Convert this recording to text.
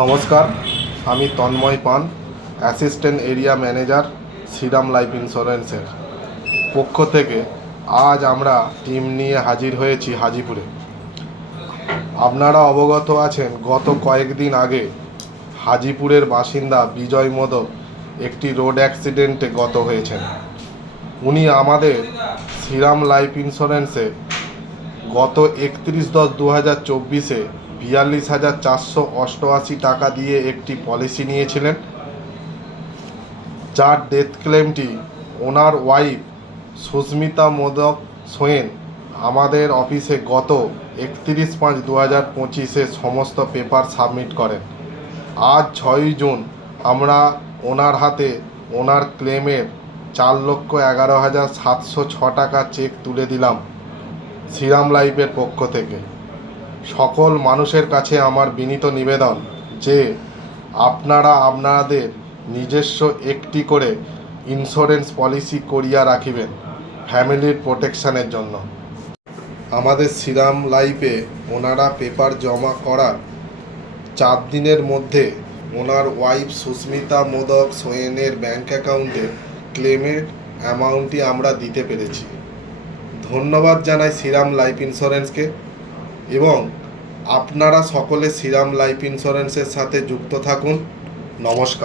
নমস্কার, আমি Tanmoy Pan, assistant area manager, Shriram life ইন্স্যুরেন্সের পক্ষ থেকে। আজ আমরা টিম নিয়ে হাজির হয়েছি হাজিপুরে। আপনারা অবগত আছেন, গত কয়েকদিন আগে হাজিপুরের বাসিন্দা বিজয় মোদক একটি রোড অ্যাক্সিডেন্টে গত হয়েছেন। উনি আমাদের শ্রীরাম লাইফ ইন্স্যুরেন্সে গত 31/10/2024 42,488 টাকা দিয়ে একটি পলিসি নিয়েছিলেন, যার ডেথ ক্লেমটি ওনার ওয়াইফ সুস্মিতা মোদক সোয়েন আমাদের অফিসে গত 31/5/2025 সমস্ত পেপার সাবমিট করেন। আজ 6ই জুন আমরা ওনার হাতে ওনার ক্লেমের 4,11,706 টাকা চেক তুলে দিলাম শ্রীরাম লাইফের পক্ষ থেকে। সকল মানুষের কাছে আমার বিনীত নিবেদন যে আপনারা আপনাদের নিজস্ব একটি করে ইন্স্যুরেন্স পলিসি করিয়া রাখিবেন ফ্যামিলির প্রোটেকশানের জন্য। আমাদের শ্রীরাম লাইফে ওনারা পেপার জমা করার 4 দিনের মধ্যে ওনার ওয়াইফ সুস্মিতা মোদক সোয়েনের ব্যাংক অ্যাকাউন্টে ক্লেমের অ্যামাউন্টটি আমরা দিতে পেরেছি। ধন্যবাদ জানাই শ্রীরাম লাইফ ইন্স্যুরেন্সকে, এবং আপনারা সকলে শ্রীরাম লাইফ ইন্স্যুরেন্সের সাথে যুক্ত থাকুন। নমস্কার।